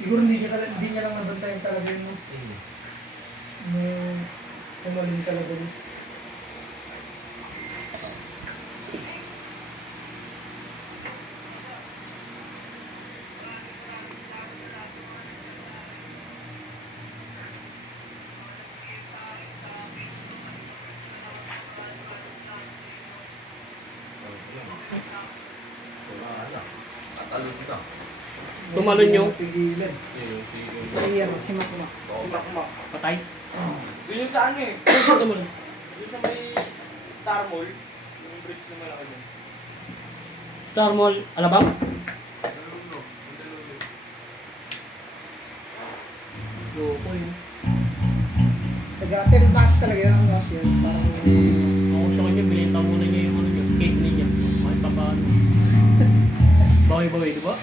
Siguro hindi niya lang nabantayan talaga yung kumaling talaga yun. Tatalon kita. Tumalon yung pigilan. Iyan, si Makmak. patay. Yun yung sa ano eh. Saan tumalon? Yun sa may Star Mall. Yung bridge na malaki dyan. Star Mall, Alabang? Loko yun. Nag-attend class talaga yan ang class yan. Parang Ako sa kanya, binenta muna niya yung ano niya, cake niya. Kahit pa paano. Bawi-bawi, di ba?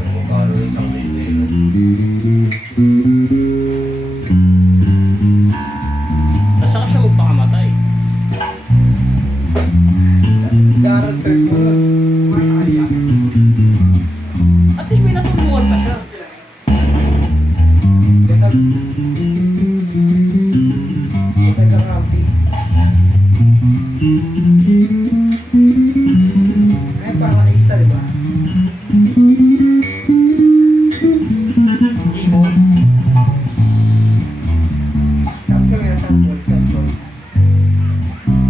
Ano mo karo isang litre, no? Nasa ka siya magpakamatay. garant trip mo nun. At least may natulungan pa siya. Basag. Basag ang rampi. Ay, parang nakaista, di ba? Imo. Sample nga, sample.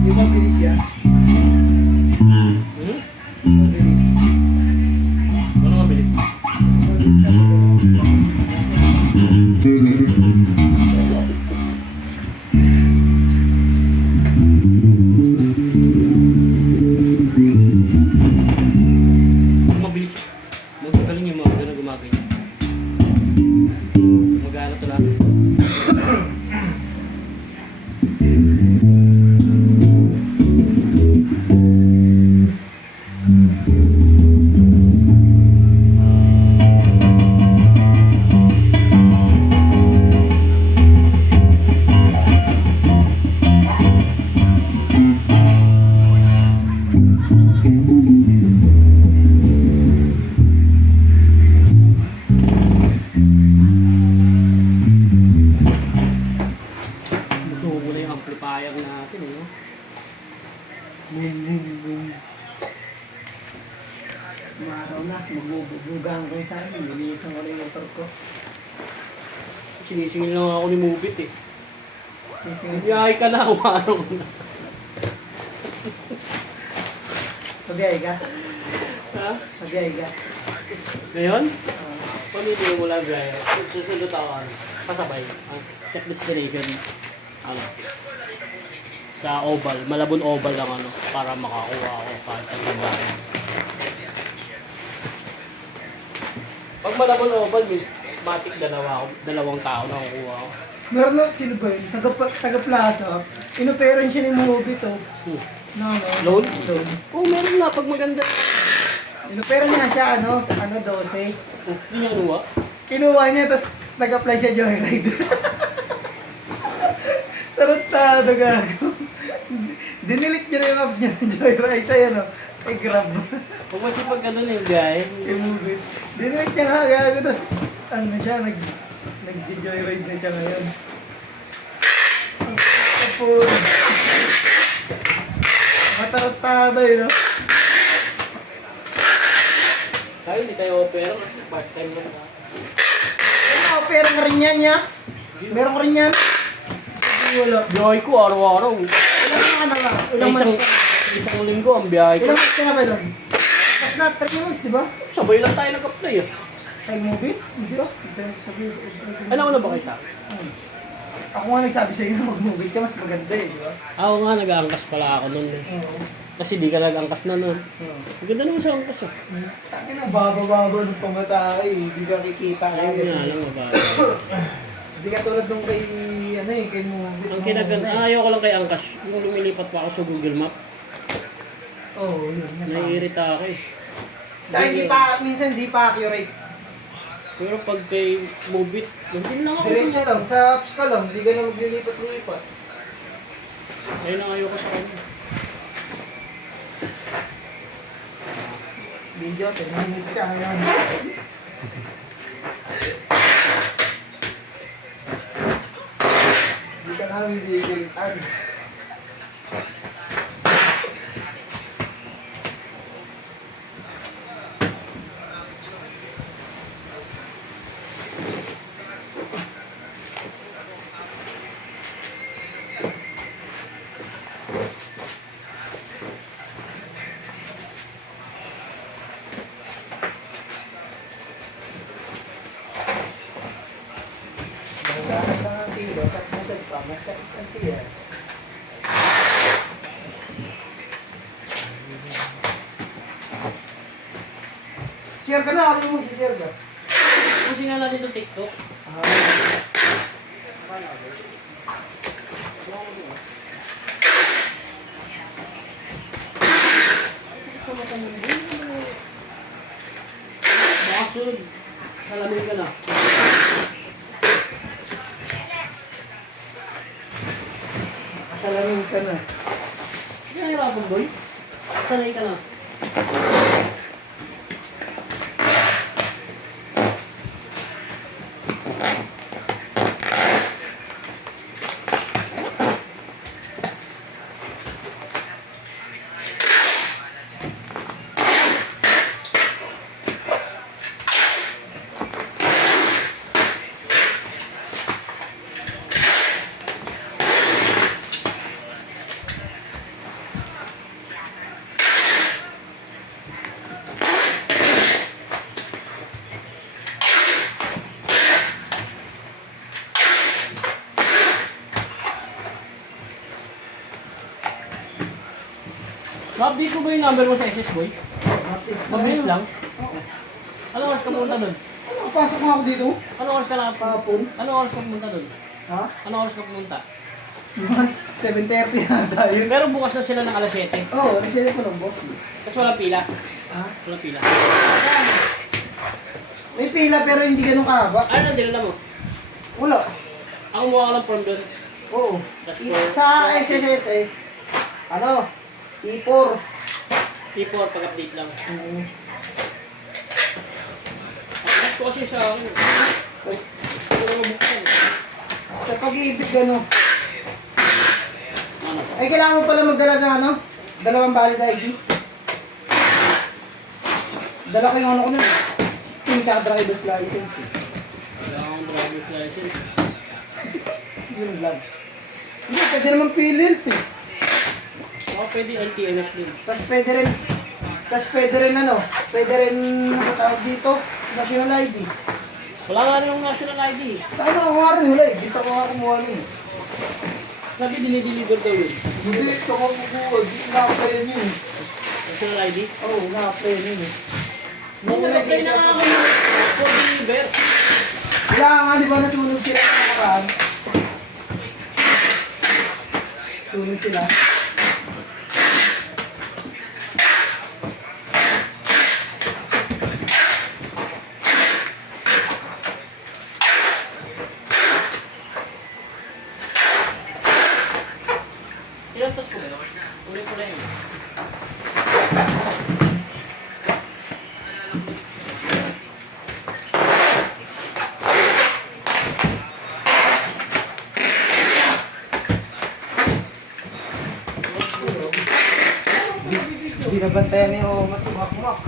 Di ba bilis yan? Hmm? Mabilis. Ano mabilis? Mabilis na Mabilis. Magagaling yung mga gano'n gumaganyan. Magana to lahat. Gusto ko na yung amplifier natin, eh, no? Boom, boom, boom. Umaraw na, magbubugang ko sa akin. Linisan ko na yung motor ko. Sinisingil lang ako ni Mubit, eh. Sisingin. Biyahe ka na, umaraw na. Pagay ka? Ha? Pagay ka? Ngayon? Paano hindi mo lang biyahe? Susunod ako, ano? Kasabay. Set destination. Ano? Sa Oval. Malabon Oval lang, ano? Para makakuha ako kahit ang bayan. Pag Malabon Oval, may matik dalawang tao na kukuha ako. Meron na, sino ba yun? Taga-plaza. Inoperan siya ni Movie to. No. Loan? Loan. Oo, meron na. Pag maganda. Inoperan niya siya, sa 12. Hindi niya kuha. Kinuha niya, tapos nag-apply siya Joyride. Tarantado gago. Dinilit niya na yung apps niya ng Joyride. Sa'yo, no? Kay Grab. Kung masipag ka doon yung biyahe. Kay Movie. Dinilit niya nga gago, tapos ano na siya, nag-joyride na siya ngayon. Kapun. Matarantado yun, no? Tayo, hindi tayo opera kasi first time lang na. Pera ka rin yan, ya? Meron ka rin yan? Wala. Biyahe ko araw-araw. Ilang ano nga? Ilang Isang, months ka? isang linggo ang biyahe ko. Ilang months ka na ba doon? Mas na 3 months, di ba? Sabay lang tayo nag-apply ah. Kay Movie? Hindi ba? Sabi Ano ko na ba kayo sa akin? Ako nga nagsabi sa'yo na mag-movie ka, mas maganda eh, di ba? Ako nga, nag-aangkas pala ako nun eh. Oo. Kasi di ka nag-angkas na nun. Oo. Ang ganda naman sa angkas ah. Taki na, baba-baba ng pamatay. Hindi ka kikita Ayun kayo. nga lang, mababa. Hindi ka tulad nung kay, kay Movie. Ang ayaw ko lang kay angkas, yung lumilipat pa ako sa Google Map, Oo, yun. naiirita ako eh. Saka hindi pa, minsan hindi pa accurate. Pero pag kay Mobit, hindi lang ako. Diretso lang, sa apps ka lang, hindi ka na maglilipat-lipat. Ayun ang ayaw ko sa kanya. Video, 10 minutes ka ngayon. Hindi ka namin bibigay saan. Masasahan lang ang tilo, sa pusad pa, masakit ang tiyan. Share ka na, ako mo si-share ka. Pusin nga natin itong TikTok. Baka sunod, salamin ka na. Kasalamin ka na. Hindi ka nahirapan, boy. Sanay ka na. Ma-update mo ba yung number mo sa SS, boy? Mabilis lang. Anong oras ka pumunta doon? Ano, pasok nga ako dito? Anong oras ka na? Kahapon? Anong oras ka pumunta doon? Ha? Anong oras ka pumunta? 7:30 yata yun. Pero bukas na sila ng alas 7. Oo, oh, nagsaya pa ng boss. Tapos walang pila. Ha? Walang pila. May pila pero hindi ganun kahaba. Ano nang dinala mo? Wala. Ako mukha ka ng form doon. Oo. That's I- for- sa SSS, ano? E4. T4 pag-update lang. Mm. Tapos ko kasi sa akin. Tapos, Hindi ko mabuksan. sa pag-ibig gano'n. Ano? Ay, kailangan mo pala magdala ng ano? Dalawang valid ID. Dala ko yung ano ko na. Team tsaka driver's license. Eh. Wala akong driver's license. Yun lang. Hindi, pwede naman PLLP. Ako pwede LTNS din. Tapos pwede rin ano, pwede rin nakatawag dito, national ID. Wala nga rin yung national ID. Saan nakuha rin wala eh, gusto ko nga kumuha nun. Sabi dinideliver daw yun. Hindi, ito ko kukuha, di na-apply yun. National ID? Oo, na-apply yun eh. Nag-apply na nga ako yung for deliver. Wala nga, di ba nasunog sila sa nakaraan? Sunog sila. Ilang tas ko ba yun? Uli ko lang yun. Hindi nabantayan ni Oma si Makmak.